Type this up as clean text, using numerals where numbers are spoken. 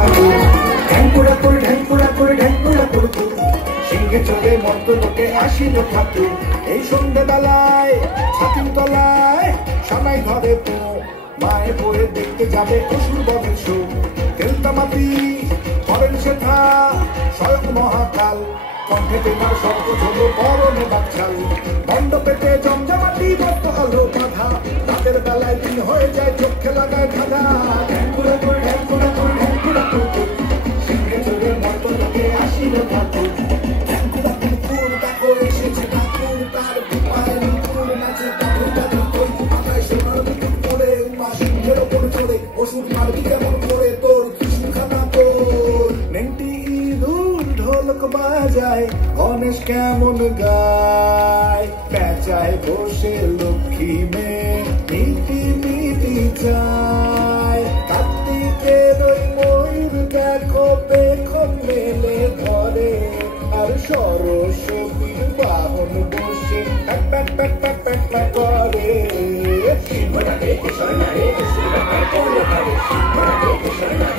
ঠাকুর ঢ্যাঙ্কুড়া করে ঢ্যাঙ্কুড়া করে ঢ্যাঙ্কুড়া করতো সিংহে চলে মর্ত লোকে আসিল ঠাকুর এই সন্ধ্যেবেলায় ছাতির তলায় সানাই ধরে পো মায়ে পড়ে দেখতে যাবে অসুর বনের শো তেলতামাতি করেন শেখা স্বয়ং মহাকাল কণ্ঠে তোমার শব্দ ছোলো পরনে বাচ্চাল বন্ধ পেটে জমজমাটি রক্ত আলো বাধা রাতের বেলায় দিন হয়ে যায় চোখে লাগায় ধাঁধা ঢ্যাঙ্কুড়া করে ঢ্যাঙ্কুড়া করে ঢ্যাঙ্কুড়া করতো সিংহে চলে মর্ত লোকে আসিল ঠাকুর ঢ্যাঙ্কুড়া কুকুর দেখো এসেছে ঠাকুর তার পায়ে নুপুর নাচে ঠাকুর ঠাকুর কই মাথায় সোনার মুকুট পরে মা সিংহের ওপর চড়ে অসুর মারবি কেমন করে তোর কৃষ্ণখানা তোর নেংটি ইঁদুর ঢোলক বাজায় গণেশ কেমন গায় পেঁচায় বসে লক্ষ্মী মেয়ে মিটি মিটি যায় কার্তিকের ওই ময়ূর দেখো পেখন মেলে ধরে আর সরস্বতীর বাহন বসে pack pack pack pack pack pack করে সিংহটাকে শরণারে সিংহটাকে শরণারে